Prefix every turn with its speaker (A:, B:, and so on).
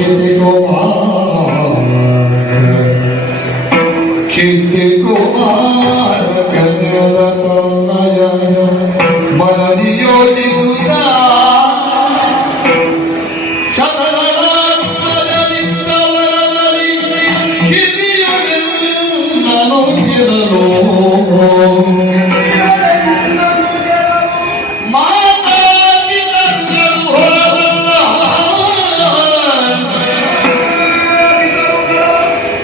A: Kitty Kumar, Kitty Kumar,